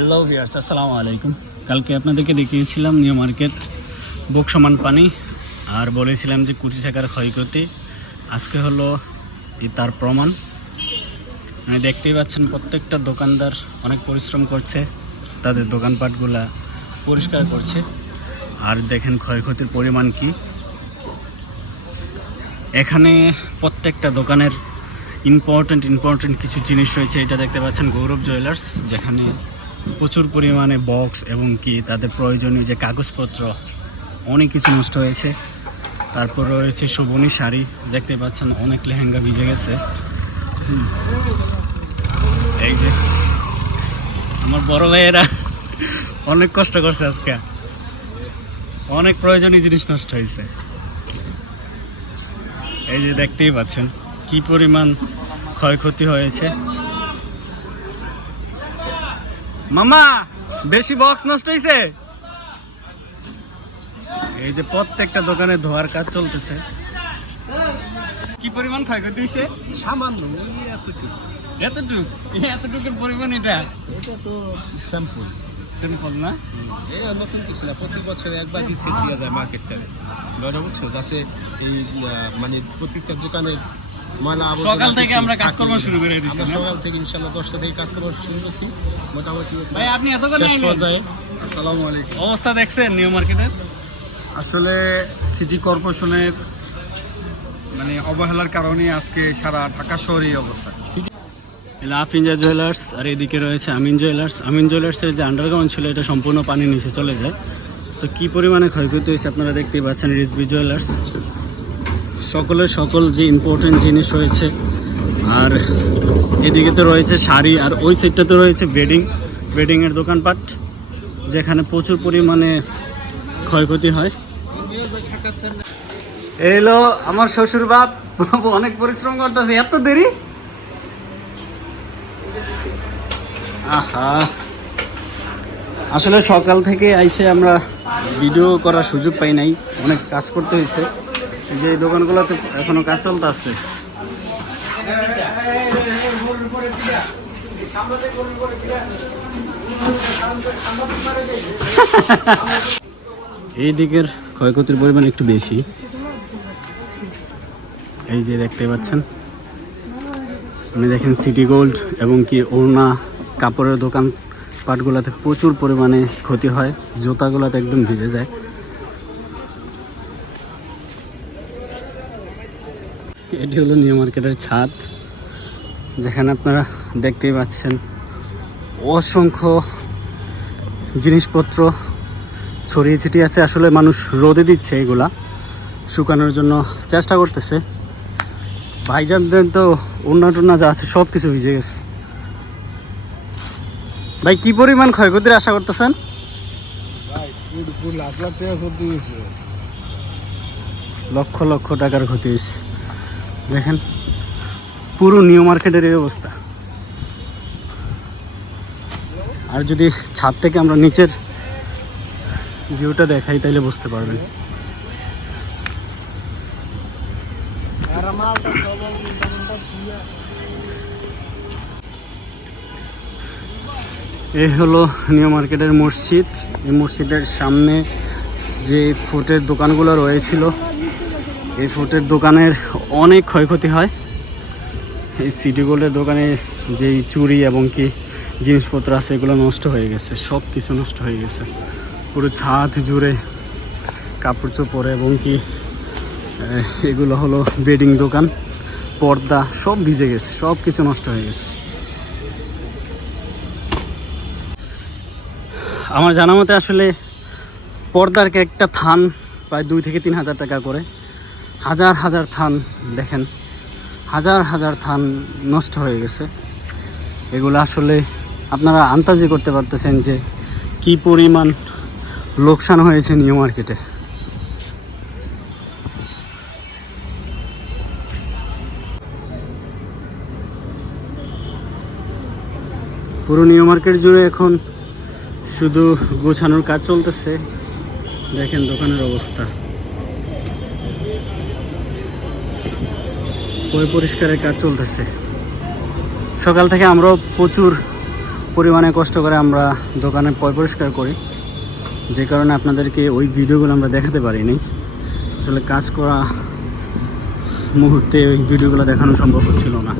Hello viewers, আসসালামু আলাইকুম। কালকে আপনাদেরকে দেখিয়েছিলাম নিউ মার্কেট বুক সমান পানি, আর বলেছিলাম যে কোটি টাকার ক্ষয়ক্ষতি। আজকে হলো তার প্রমাণ। মানে দেখতেই পাচ্ছেন প্রত্যেকটা দোকানদার অনেক পরিশ্রম করছে, তাদের দোকানপাটগুলা পরিষ্কার করছে। আর দেখেন ক্ষয়ক্ষতির পরিমাণ কি। এখানে প্রত্যেকটা দোকানের ইম্পর্টেন্ট কিছু জিনিস রয়েছে। এটা দেখতে পাচ্ছেন গৌরব জুয়েলার্স, যেখানে প্রচুর পরিমাণে বক্স এবং কি তাদের প্রয়োজনীয় যে কাগজপত্র অনেক কিছু নষ্ট হয়েছে। তারপর রয়েছে শোভনী শাড়ি, দেখতে পাচ্ছেন অনেক লেহেঙ্গা ভিজে গেছে। এই যে আমার বড় ভাইয়েরা অনেক কষ্ট করছে, আজকে অনেক প্রয়োজনীয় জিনিস নষ্ট হয়েছে। এই যে দেখতেই পাচ্ছেন কি পরিমাণ ক্ষয়ক্ষতি হয়েছে। মামা বেশি বক্স নষ্ট হয়েছে। এই যে প্রত্যেকটা দোকানে ধোয়ার কাজ চলতেছে। কি পরিমাণ ক্ষয়ক্ষতি হয়েছে? সামান্য এতটুকুর পরিমাণ। এটা তো স্যাম্পল সিম্পল না, এটা নতুন কিছু না। প্রতি বছর একবার রিসেট দেওয়া যায় মার্কেটটারে, ধরো বুঝছো, যাতে এই মানে প্রত্যেকটা দোকানে ময়লা আবর্জনা সকাল থেকে আমরা কিছু কাজকর্ম থাকে। শুরু করে দিচ্ছি। আমরা সকাল থেকে ইনশাল্লাহ 10টা থেকে কাজকর্ম শুরু করছি, মোটামুটি ভাই আপনি এতক্ষণ শেষ পর্যায়ে। আসসালামু আলাইকুম। অবস্থা দেখছেন নিউ মার্কেটের? আসলে সিটি কর্পোরেশনের মানে অবহেলার কারণে আজকে সারা ঢাকা শহরে এই অবস্থা। আফিনজা জুয়েলার্স, আর এদিকে রয়েছে আমিন জুয়েলার্স। আমিন জুয়েলার্সের যে আন্ডারগ্রাউন্ড ছিল এটা সম্পূর্ণ পানির নিচে চলে যায়। তো কি পরিমাণে ক্ষয়ক্ষতি হয়েছে আপনারা দেখতেই পাচ্ছেন। রিজবি জুয়েলার্স, সকল যে ইম্পর্টেন্ট জিনিস রয়েছে। আর এদিকে তো রয়েছে শাড়ি, আর ওই সাইডটাতে রয়েছে বেডিংয়ের দোকানপাট, যেখানে প্রচুর পরিমাণে ক্ষয়ক্ষতি হয়। এলো আমার শ্বশুর বাপ, অনেক পরিশ্রম করতেছে। এত দেরি? আহা, আসলে সকাল থেকে আইসে আমরা ভিডিও করার সুযোগ পাই নাই, অনেক কাজ করতে হয়েছে। এই যে এই দোকানগুলোতে এখনো কাজ চলতে আছে। এই দিকের ক্ষয়ক্ষতির পরিমাণ একটু বেশি। এই যে দেখতে পাচ্ছেন, আপনি দেখেন সিটি গোল্ড এবং কি ওড়না কাপড়ের দোকান পাটগুলোতে প্রচুর পরিমাণে ক্ষতি হয়। জুতাগুলোতে একদম ভিজে যায়। এটি হলো নিউ মার্কেটের ছাদ, যেখানে আপনারা দেখতেই পাচ্ছেন অসংখ্য জিনিসপত্র ছড়িয়ে ছিটিয়ে আছে। আসলে মানুষ রোদে দিচ্ছে, এগুলা শুকানোর জন্য চেষ্টা করতেছে। ভাইজানদের তো ওড়না টোড়না যা আছে সব কিছু ভিজে গেছে। ভাই কি পরিমাণ ক্ষয়ক্ষতির আশা করতেছেন? লক্ষ লক্ষ টাকার ক্ষতি হয়েছে। দেখেন পুরো নিউ মার্কেটের এই অবস্থা। আর যদি ছাদ থেকে আমরা নিচের ভিউটা দেখাই তাহলে বুঝতে পারবেন। এই হলো নিউ মার্কেটের মসজিদ। এই মসজিদের সামনে যে ফুটের দোকানগুলো রয়েছিল, এই ফুটের দোকানের অনেক ক্ষয়ক্ষতি হয়। এই সিটি গোল্ডের দোকানে যেই চুড়ি এবং কি জিনিসপত্র আছে এগুলো নষ্ট হয়ে গেছে, সব কিছু নষ্ট হয়ে গেছে। পুরো ছাদ জুড়ে কাপড় চোপড় এবং কি এগুলো হলো বেডিং দোকান, পর্দা সব ভিজে গেছে, সব কিছু নষ্ট হয়ে গেছে। আমার জানা মতে আসলে পর্দার একটা থান প্রায় 2 থেকে 3 হাজার টাকা করে। হাজার থান, দেখেন হাজার থান নষ্ট হয়ে গেছে। এগুলো আসলে আপনারা আন্দাজি করতে পারতেছেন যে কি পরিমাণ লোকসান হয়েছে নিউ মার্কেটে। পুরো নিউ মার্কেট জুড়ে এখন শুধু গোছানোর কাজ চলতেছে। দেখেন দোকানের অবস্থা, পরিষ্কারের কাজ চলতেছে। সকাল থেকে আমরাও প্রচুর পরিমাণে কষ্ট করে আমরা দোকানে পরিষ্কার করি, যে কারণে আপনাদেরকে ওই ভিডিওগুলো আমরা দেখাতে পারিনি। আসলে কাজ করা মুহূর্তে ওই ভিডিওগুলো দেখানো সম্ভব হচ্ছিল না।